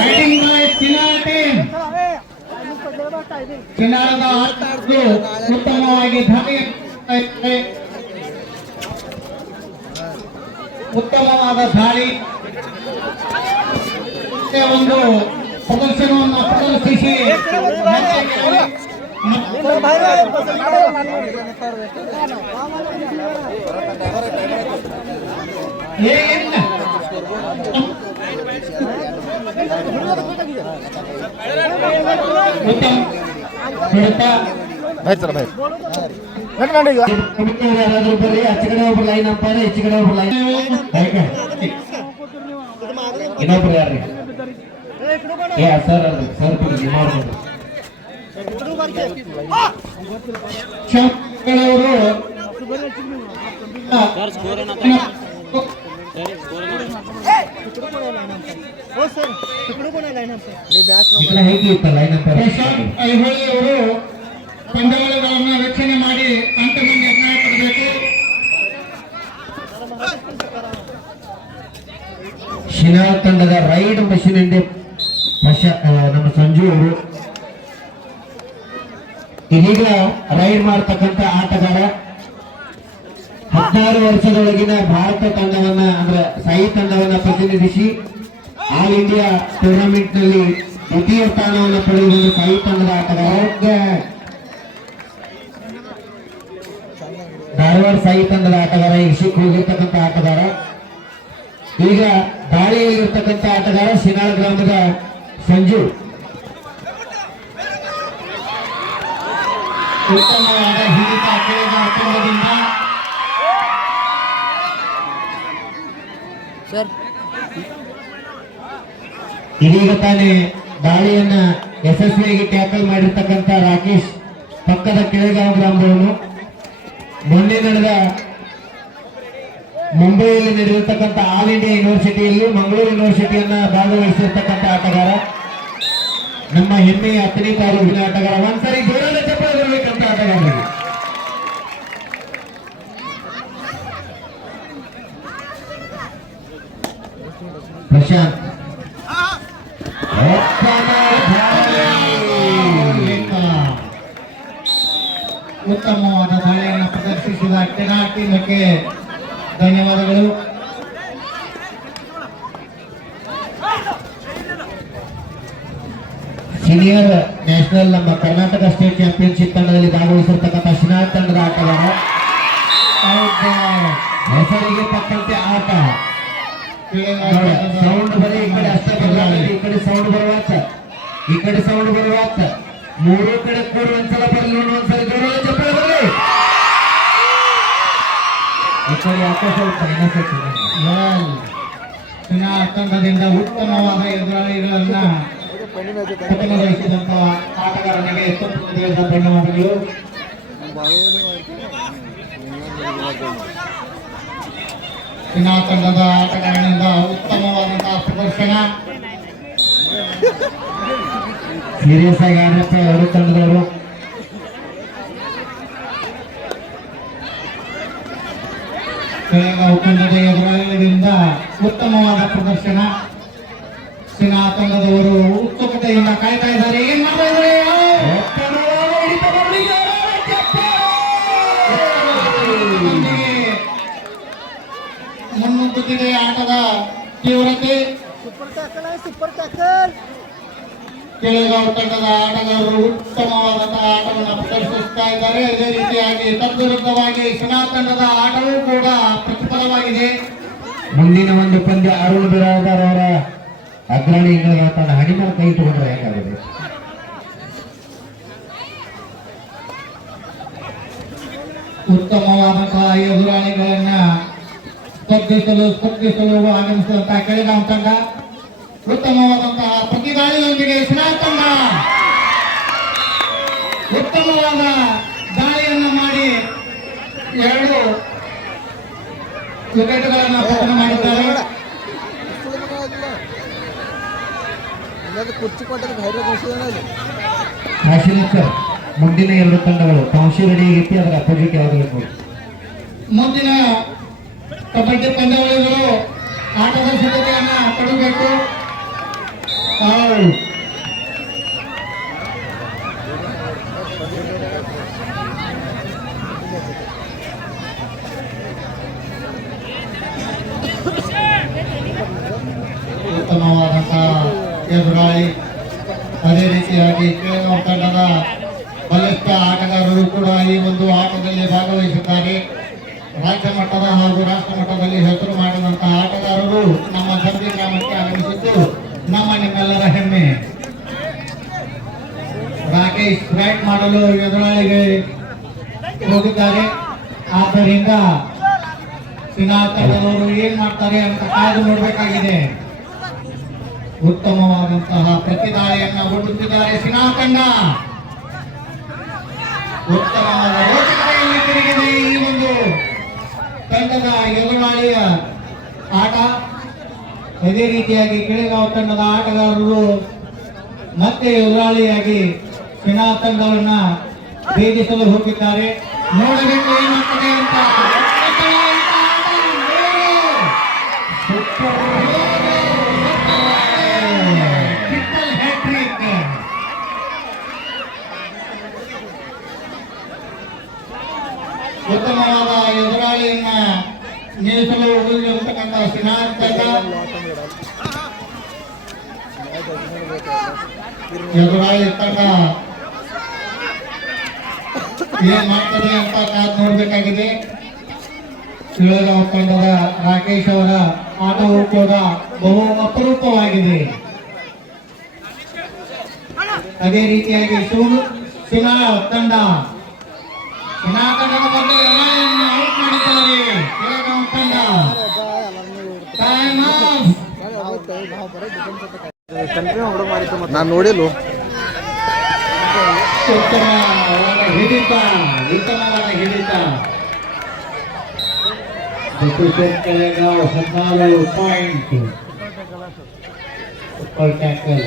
Riding ಬಾಯ್ ಚಿನಾಳ team ಚಿನಾಳದ ಉತ್ತಮವಾಗಿ ಧಾವಿ ಉತ್ತಮವಾದ ದಾಳಿ ಒಂದು ಪ್ರದರ್ಶನವನ್ನು ಪ್ರದರ್ಶಿಸಿ ಯಾರಾದ್ರೂ ಬರ್ರಿ ಆಚೆ ಕಡೆ ಒಬ್ರು ಲೈನ್ ಅಂತಾರೆ ಈಚೆ ಕಡೆ ಒಬ್ರು ಲೈನ್ ಇನ್ನೊಬ್ರು ಯಾರ್ರಿ ಸರ್ ಸರ್ ಮಾಡ್ಬೋದು ಐಹೊಳಿ ಅವರು ಪಂದ್ಯಾವಳಿಗಳನ್ನು ರಕ್ಷಣೆ ಮಾಡಿ ಅಂತಿಮ ನಿರ್ಣಯ ಪಡೆಯಬೇಕು. ಶಿನಾಳ್ ತಂಡದ ರೈಡ್ ಮಷೀನ್ ಎಂದೇ ನಮ್ಮ ಸಂಜು ಅವರು ಇದೀಗ ರೈಡ್ ಮಾಡತಕ್ಕಂತ ಆಟಗಾರ 16 ವರ್ಷದೊಳಗಿನ ಭಾರತ ತಂಡವನ್ನ ಅಂದ್ರೆ ಸಾಯಿ ತಂಡವನ್ನ ಪ್ರತಿನಿಧಿಸಿ ಆಲ್ ಇಂಡಿಯಾ ಟೂರ್ನಮೆಂಟ್ ನಲ್ಲಿ ದ್ವಿತೀಯ ಸ್ಥಾನವನ್ನು ಪಡೆಯುವ ಸಾಯಿ ತಂಡದ ಆಟಗಾರ, ಧಾರವಾಡ ಸಾಯಿ ತಂಡದ ಆಟಗಾರ, ಇಶಿಕ್ ಹೋಗಿರ್ತಕ್ಕಂಥ ಆಟಗಾರ. ಈಗ ದಾಳಿಯಲ್ಲಿರ್ತಕ್ಕಂಥ ಆಟಗಾರ ಶಿನಾಳ್ ಗ್ರಾಮದ ಸಂಜು. ಉತ್ತಮವಾದ ಹಿಡಿತ ತಂಡದಿಂದ ಇದೀಗ ತಾನೇ ದಾಳಿಯನ್ನ ಯಶಸ್ವಿಯಾಗಿ ಟ್ಯಾಕಲ್ ಮಾಡಿರ್ತಕ್ಕಂಥ ರಾಕೇಶ್ ಪಕ್ಕದ ಕೆಳಗಾಂವ್ ಗ್ರಾಮದವನು. ಮೊನ್ನೆ ನಡೆದ ಮುಂಬೈಯಲ್ಲಿ ನಡೆದಿರ್ತಕ್ಕಂಥ ಆಲ್ ಇಂಡಿಯಾ ಯೂನಿವರ್ಸಿಟಿಯಲ್ಲಿ ಮಂಗಳೂರು ಯೂನಿವರ್ಸಿಟಿಯನ್ನ ಭಾಗವಹಿಸಿರ್ತಕ್ಕಂಥ ಆಟಗಾರ, ನಮ್ಮ ಹೆಮ್ಮೆಯ 10ನೇ ತಾಲೂಕಿನ ಆಟಗಾರ. ಒಂದ್ಸರಿ ಜೋರಾದ ಚಪ್ಪಾಳೆ ಬರಬೇಕಂತ ಆಟಗಾರರಿಗೆ. ಪ್ರಶಾಂತ್ ಉತ್ತಮವಾದ ದಾಳಿಯನ್ನು ಪ್ರದರ್ಶಿಸಿದ ಟೆನಾರ್ ಟೀಮಕ್ಕೆ ಧನ್ಯವಾದಗಳು. ಸೀನಿಯರ್ ನ್ಯಾಷನಲ್ ನಮ್ಮ ಕರ್ನಾಟಕ ಸ್ಟೇಟ್ ಚಾಂಪಿಯನ್ಶಿಪ್ ತಂಡದಲ್ಲಿ ಭಾಗವಹಿಸಿರ್ತಕ್ಕಂಥ ಶಿನಾಳ್ ತಂಡದ ಆಟಗಾರ. ಹೆಸರಿಗೆ ತಕ್ಕಂತೆ ಆಟ. ಸೌಂಡ್ ಬರೀ ಈ ಕಡೆ ಅಷ್ಟೇ ಬದಲಾಗಲಿ. ಈ ಕಡೆ ಸೌಂಡ್ ಬರುವಾತ, ಈ ಕಡೆ ಸೌಂಡ್ ಬರುವಾತ. ಮೂರು ಕಡೆ ಕೂಡ ಒಂದ್ಸಲ ಬರಲಿ, ಒಂದ್ಸಲ ಜೋರಾದ ಚಪ್ಪಾಳೆ ಬರಲಿ. ಈ ಕಡೆ ಯಾಕೋ ಸ್ವಲ್ಪ ಶಿನಾಳ್ ತಂಡದಿಂದ ಉತ್ತಮವಾದ ಎದುರಾಳಿಗಳನ್ನ ಪ್ರತಿನಿಧಿಸಿದಂತ ಆಟಗಾರನಿಗೆ ಧನ್ಯವಾದಗಳು. ಶಿನಾಳ್ ತಂಡದ ಆಟಗಾರನಿಂದ ಉತ್ತಮವಾದಂತಹ ಪ್ರದರ್ಶನ. ಸೀರಿಯಸ್ ಆಗಿ ಆಡತ್ತೆ ಅವರು ತಂಡದವರು. ಬೆಳಗಾವಿ ತಂಡದ ಎದುರಾಳಿಗಳಿಂದ ಉತ್ತಮವಾದ ಪ್ರದರ್ಶನ. ಶಿನಾಳ್ ತಂಡದವರು ಉತ್ಸುಕತೆಯಿಂದ ಕಾಯ್ತಾ ಇದ್ದಾರೆ. ಏನ್ ಮಾಡ್ತಾ ಇದ್ದಾರೆ? ಮುನ್ನುಗ್ಗುತ್ತಿದೆ ಆಟದ ತೀವ್ರತೆ. ಬೆಳಗಾವಿ ತಂಡದ ಆಟಗಾರರು ಉತ್ತಮವಾದಂತಹ ಆಟವನ್ನು ಪ್ರದರ್ಶಿಸ್ತಾ ಇದ್ದಾರೆ. ಇದೇ ರೀತಿಯಾಗಿ ತದ್ವಿರುದ್ಧವಾಗಿ ಶಿನಾಳ್ ತಂಡದ ಆಟವೂ ಕೂಡ ಪ್ರತಿಫಲವಾಗಿದೆ. ಮುಂದಿನ ಒಂದು ಪಂದ್ಯ ಅರುಣ್ ಬಿರಾದಾರ್ ಅವರ ಅಗ್ರಣಿ ತನ್ನ ಹಣಿಮನ ಕೈ ತಗೊಂಡ್ರೆ ಹೇಗಾಗಿದೆ? ಉತ್ತಮವಾದಂತಹ ಎದುರಾಳಿಗಳನ್ನ ಸ್ಪರ್ಧಿಸಲು ಆಗಮಿಸಿದಂತಹ ಕೆಳಗಾಂವ್ ತಂಡ ಉತ್ತಮವಾದಂತಹ ಪ್ರತಿದಾಳಿಯೊಂದಿಗೆ ಶಿನಾಳ್ ತಂಡ ಉತ್ತಮವಾದ ದಾಳಿಯನ್ನು ಮಾಡಿ 2 ವಿಕೆಟ್ಗಳನ್ನು ಪತನ ಮಾಡಿದ್ದಾರೆ. ಮುಂದಿನ 2 ತಂಡಗಳು ತೌಶಿ ರೆಡಿ ಆಗೈತಿ, ಅದರ ಅಪೋಸಿಟ್ ಯಾವ್ದು? ಮುಂದಿನ ಕಬಡ್ಡಿ ಪಂದ್ಯಾವಳಿಗಳು ಆಟದ ಸಿದ್ಧತೆಯನ್ನ ಪಡಬೇಕು. ಔಟ್. ಉತ್ತಮವಾದಂತಹ ಎದುರಾಳಿ. ಅದೇ ರೀತಿಯಾಗಿ ಕೆಳಗಾಂವ ತಂಡದ ಬಲಿಷ್ಠ ಆಟಗಾರರು ಕೂಡ ಈ ಒಂದು ಆಟದಲ್ಲಿ ಭಾಗವಹಿಸಿದ್ದಾರೆ. ರಾಜ್ಯ ಮಟ್ಟದ ಹಾಗೂ ರಾಷ್ಟ್ರ ಮಟ್ಟದಲ್ಲಿ ಹೆಸರು ಮಾಡಿದಂತಹ ಆಟಗಾರರು ನಮ್ಮ ಜಂಬಿ ಗ್ರಾಮಕ್ಕೆ ಆಗಮಿಸಿದ್ದು ನಮ್ಮ ನಿಮ್ಮೆಲ್ಲರ ಹೆಮ್ಮೆ. ರಾಕೇಶ್ ಬ್ಯಾಟ್ ಮಾಡಲು ಎದುರಾಳಿಗೆ ಹೋಗಿದ್ದಾರೆ. ಆದ್ದರಿಂದ ಶ್ರೀನಾಥ್ ತಂಡದವರು ಏನ್ ಮಾಡ್ತಾರೆ ಅಂತ ಕಾದು ನೋಡಬೇಕಾಗಿದೆ. ಉತ್ತಮವಾದಂತಹ ಪ್ರತಿದಾಳಿಯನ್ನ ಒಡ್ಡುತ್ತಿದ್ದಾರೆ ಶ್ರೀನಾಥ್ ತಂಡ. ಉತ್ತಮವಾದ ರೋಚಕತೆಯಲ್ಲಿ ತಿರುಗಿದೆ ಈ ಒಂದು ತಂಡದ ಎದುರಾಳಿಯ ಆಟ. ಅದೇ ರೀತಿಯಾಗಿ ಕೆಳಗಾಂವ ತಂಡದ ಆಟಗಾರರು ಮತ್ತೆ ಎದುರಾಳಿಯಾಗಿ ಶ್ರೀನಾಥ್ ತಂಡವನ್ನ ಭೇದಿಸಲು ಹೋಗಿದ್ದಾರೆ. ನೋಡಬೇಕು ಏನಾಗ್ತದೆ ಅಂತ. Triple hat-trick. ಉತ್ತಮವಾದ ಎದುರಾಳಿಯನ್ನ ನಿಲ್ಲಿಸಲು ಹೋಗಿರತಕ್ಕಂಥ ಶ್ರೀನಾಥ್ ತಂಡ ಎದುರಾಳಿ ತಂಡ ಏನ್ ಮಾಡ್ತದೆ ಅಂತ ಕಾದು ನೋಡ್ಬೇಕಾಗಿದೆ. ಕೆಳಗಾಂವ ತಂಡದ ರಾಕೇಶ್ ಅವರ ಆಟವು ಕೂಡ ಬಹು ಅಪರೂಪವಾಗಿದೆ. ಅದೇ ರೀತಿಯಾಗಿ ಶ್ರೀನಾಥ್ ತಂಡದ ಬಗ್ಗೆ ಎದುರಾಳಿಯನ್ನು ಔಟ್ ಮಾಡಿದ್ದಾರೆ ಕೆಳಗಾಂವ ತಂಡ. Time of. ನಾನು ನೋಡಿಲ್ಲ. ಉತ್ತಮವಾದ ಹಿಡಿತ. ಕೆಳಗಾಂವ 14 ಪಾಯಿಂಟ್. Super tackle.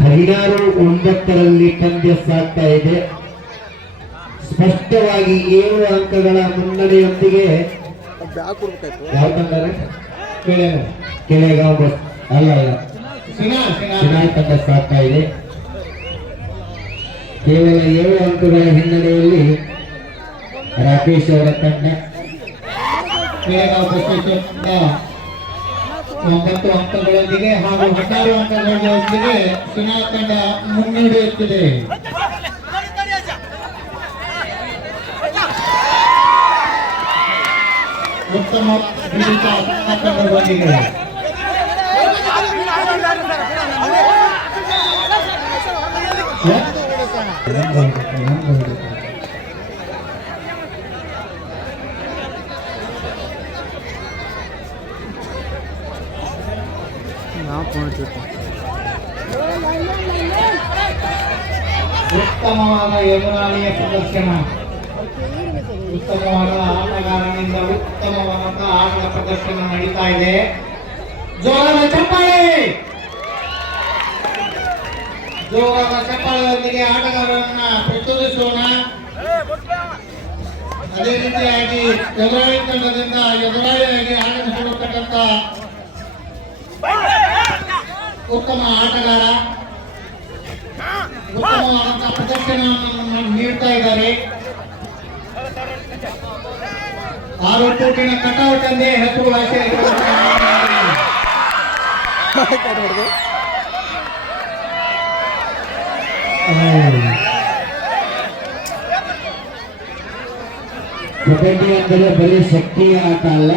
16-9 ಪಂದ್ಯ ಸಾಗ್ತಾ ಇದೆ. ಸ್ಪಷ್ಟವಾಗಿ 7 ಅಂಕಗಳ ಮುನ್ನಡೆಯೊಂದಿಗೆ ಯಾವ ತಂಡ? ಕೆಳಗಾಂವ ಅಲ್ಲ ಶ್ರೀನಾಥ್ ತಂಡ ಸಾಗ್ತಾ ಇದೆ. ಕೇವಲ 7 ಅಂಕಗಳ ಹಿನ್ನಡೆಯಲ್ಲಿ ರಾಕೇಶ್ ಅವರ ತಂಡ. ಕೆಳಗಾಂವ ಬಸವೇಶ್ವರ ತಂಡ 9 ಅಂಕಗಳೊಂದಿಗೆ ಹಾಗೂ 16 ಅಂಕಗಳೊಂದಿಗೆ ಶ್ರೀನಾಥ್ ತಂಡ ಮುನ್ನಡೆಯುತ್ತಿದೆ. ಉತ್ತಮ ಹಿಡಿತ ತಂಡದೊಂದಿಗೆ. ಉತ್ತಮವಾದ ಎದುರಾಳಿಯ ಪ್ರದರ್ಶನ. ಉತ್ತಮವಾದ ಆಟಗಾರನಿಂದ ಉತ್ತಮವಾದ ಆಟದ ಪ್ರದರ್ಶನ ನಡೀತಾ ಇದೆ. ಜೋರಾದ ಚಪ್ಪಾಳೆಯೊಂದಿಗೆ ಆಟಗಾರರನ್ನ ಪ್ರಚೋದಿಸೋಣ. ಅದೇ ರೀತಿಯಾಗಿ ಎದುರಾಳಿ ತಂಡದಿಂದ ಎದುರಾಳಿಯಾಗಿ ಆಗಮಿಸಿರತಕ್ಕಂಥ ಉತ್ತಮ ಆಟಗಾರ ಉತ್ತಮವಾದಂತಹ ಪ್ರದರ್ಶನವನ್ನು ನೀಡ್ತಾ ಇದ್ದಾರೆ. 6 ಕೋಟಿನ ಕಟೌಟ್ ಎಂದೇ ಹೆಸರುವಾಸಿ. ಕಬಡ್ಡಿ ಅಂದರೆ ಬರೀ ಶಕ್ತಿಯ ಆಟ ಅಲ್ಲ,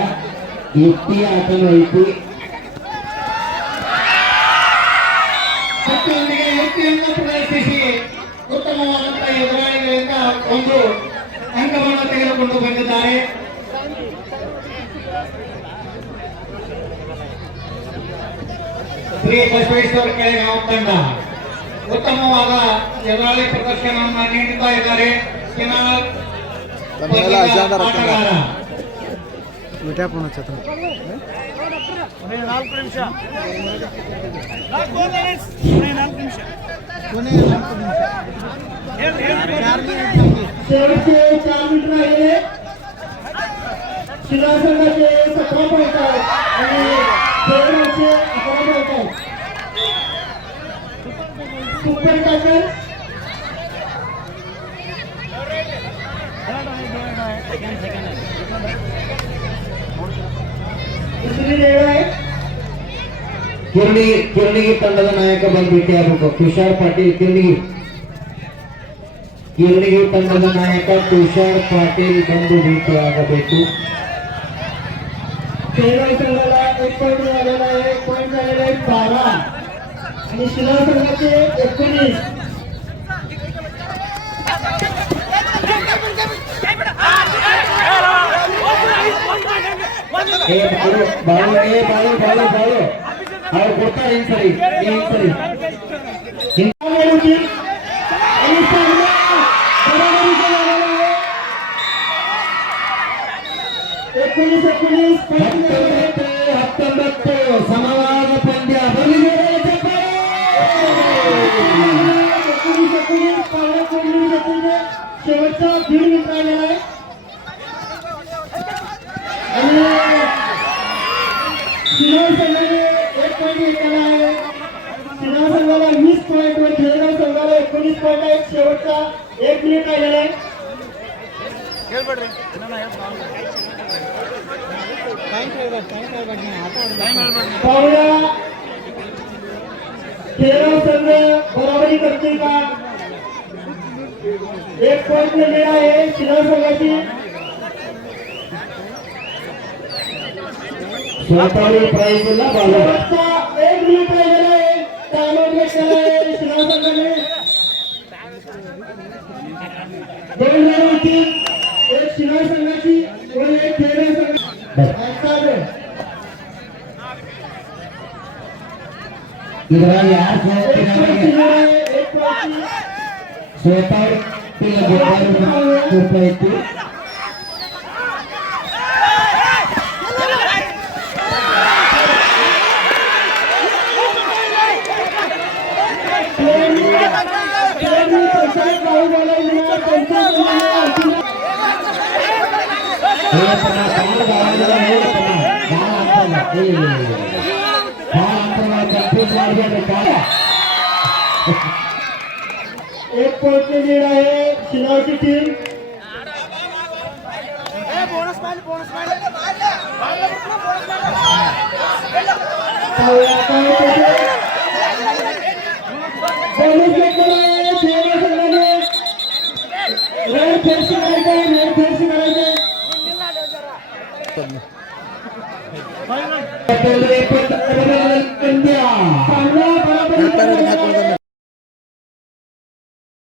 ಯುಕ್ತಿಯ ಆಟನೂ ಐತಿ. ಶಕ್ತಿಯೊಂದಿಗೆ ಯುಕ್ತಿಯನ್ನು ಪ್ರದರ್ಶಿಸಿ ಉತ್ತಮವಾದಂತಹ ಎದುರಾಳಿಗಳಿಂದ ಒಂದು ಅಂಕವನ್ನು ತೆಗೆದುಕೊಂಡು ಬಂದಿದ್ದಾರೆ. ಶ್ರೀ ಬಸವೇಶ್ವರ ಕೆಳಗಾಂವ ತಂಡ ಉತ್ತಮವಾದ ಎದುರಾಳಿ ಪ್ರದರ್ಶನವನ್ನು ನೀಡುತ್ತಾ ಇದ್ದಾರೆ. ಆಟಗಾರ शिवसेनेचे 17 पॉइंट आहेत आणि सुपर टायगर दुसरी रेड आहे ಕಿರಣಗಿ ತಂಡದ ನಾಯಕ ಬಂದು ಭೇಟಿಯಾಗಬೇಕು ತುಷಾರ್ ಪಾಟೀಲ್ ಕಿರಣಗಿ ತಂಡದ ನಾಯಕ ತುಷಾರ್ ಪಾಟೀಲ್ ಬಂದು ಭೇಟಿಯಾಗಬೇಕು. केरळ संघाला 1 पॉईंट मिळालेला आहे. पॉईंट झालेला आहे 12 आणि शिला संघाचे 19. ಬಾಳು ಅವ್ರು ಕೊಡ್ತಾರೆ ಈ ಸರಿ ಹತ್ತೊಂಬತ್ತು ಸಮವಾದ ಪಂದ್ಯ शेवटचा 1.5 मिनिट राहिलेला आहे आणि शिला संघाने 1 पॉईंट घेतलेला आहे. शिला संघाला 20 पॉईंट व खेळगाव संघाला 19 पॉईंट आहेत. शेवटचा 1 मिनिट राहिलेला आहे. पाहुण्या खेळगाव संघ बरोबरी करते का? 1 पॉईंट मिळालेला आहे शिला संघाची. स्वतःवर प्राइज ला बाजू 1 मिनिट राहिलेला आहे. टाइमआउट घेतलेला आहे शिला संघाने. 2 रन होतील. 1 शिला संघाची व 1 खेळगाव संघाची. ಇದರ ಯಾರು ಸ್ವತಃ ಇತ್ತು एक पॉइंट लीड आहे शिलावची टीम. बोनस घेतलेला आहे खेळगाव संघाने. रेड फेरशी करायचे चांगला बरोबर